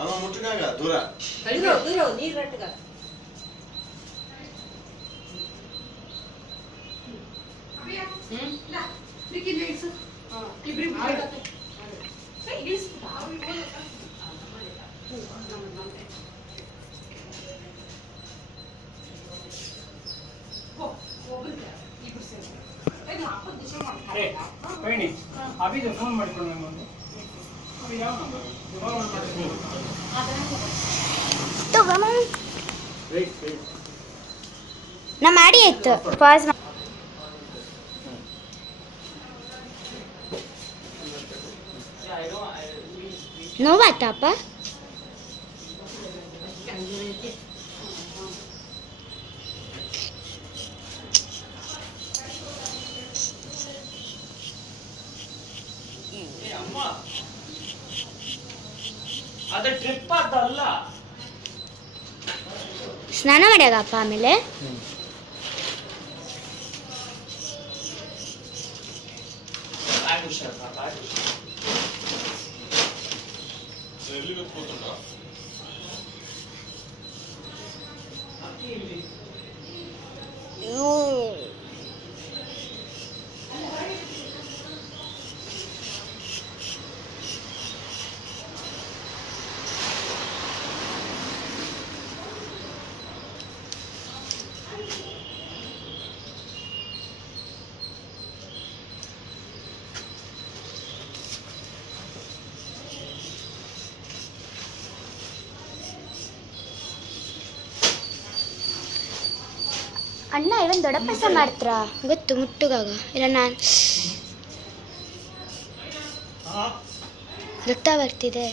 ಅವ ಮುಟ್ಟಕಾಗ ದೂರ ನೀರು ರಟ್ಟಗ अभी जो फोन ಮಾಡ್ಕೊಂಡು अभी ಯಾವ ನಂಬರ್ ತಗೋ ನಾ ಮಾಡಿ ಆಯ್ತು ಪಾಸ್ ನೋವಾಯ್ತಪ್ಪ ಅದ ಟ್ರಿಪ್ ಅದಲ್ಲ ಸ್ನಾನ ಮಾಡ್ಯಾಗಪ್ಪ ಆಮೇಲೆ ಅಣ್ಣ ಇವನ್ ದೊಡ್ಡ ಪಾಯಸ ಮಾಡ್ತಾರ ಗೊತ್ತು ಮುಟ್ಟುಗಾಗ ಇಲ್ಲ ನಾನು ರಕ್ತ ಬರ್ತಿದೆ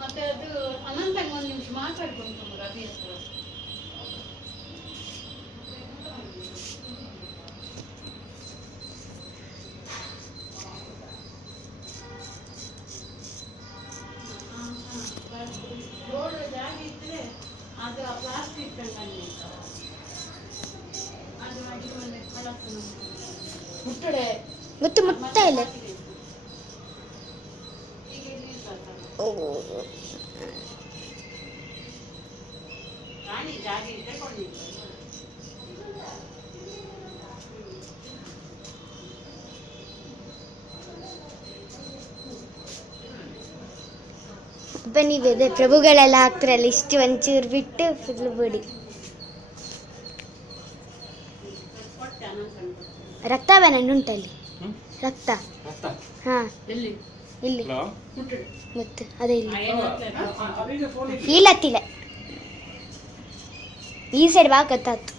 ಮತ್ತೆ ಅದು ಅನಂತಂಗೆ ಒಂದು ನಿಮಿಷ ಮಾತಾಡ್ಕೊಂಡು ರವಿ ಹತ್ರ ರೋಡ್ ಜಾಗ ಇದ್ರೆ ಅದು ಆ ಪ್ಲಾಸ್ಟಿಕ್ ಕಂಡು ಅದು ಮುಟ್ಟಡೆ ಗೊತ್ತು ಮುಟ್ತಾ ಇಲ್ಲ ರಾಣಿ ಜಾಗ ಇದ್ರೆ ಕೊಂಡಿದ್ದೆ ನೀವಿದೆ ಪ್ರಭುಗಳೆಲ್ಲ ಹಾಕ್ತಾರಲ್ಲ ಇಷ್ಟು ಒಂಚೂರು ಬಿಟ್ಟು ಫುಲ್ ಬಿಡಿ ರಕ್ತ ಉಂಟಲ್ಲಿ ರಕ್ತ ಹಾ ಇಲ್ಲಿ ಗೊತ್ತು ಅದೇ ಇಲ್ಲಿ ಇಲ್ಲತ್ತಿಲ್ಲ ಈ ಸೈಡ್ ಬಾ ಗೊತ್ತಾಯ್ತು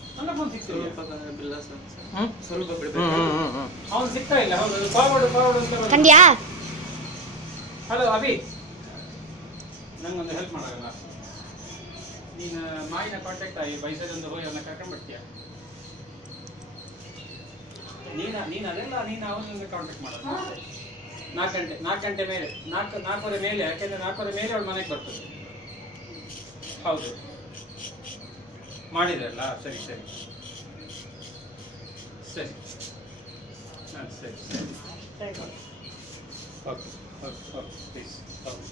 ಕಂಡ್ಯಾ ಹಲೋ ಅಭಿ ನಂಗೊಂದು ಹೆಲ್ಪ್ ಮಾಡಲ್ಲ ನೀನು ಮಾಯಿನ ಕಾಂಟ್ಯಾಕ್ಟ್ ಆಗಿ ಬೈಸರಿಂದ ಹೋಗಿ ಅವನ್ನ ಕರ್ಕೊಂಡು ಬರ್ತೀಯ ನೀನು ಅದೆಲ್ಲ ನೀನು ಅವನನ್ನು ಕಾಂಟ್ಯಾಕ್ಟ್ ಮಾಡೋದು 4 ಗಂಟೆ ಮೇಲೆ 4:15 ಮೇಲೆ ಯಾಕೆಂದ್ರೆ 4:15 ಮೇಲೆ ಅವಳು ಮನೆಗೆ ಬರ್ತದೆ ಹೌದು ಮಾಡಿದ್ರಲ್ಲ ಸರಿ ಸರಿ ಸರಿ ಹಾಂ ಸರಿ ಸರಿ okay okay okay please okay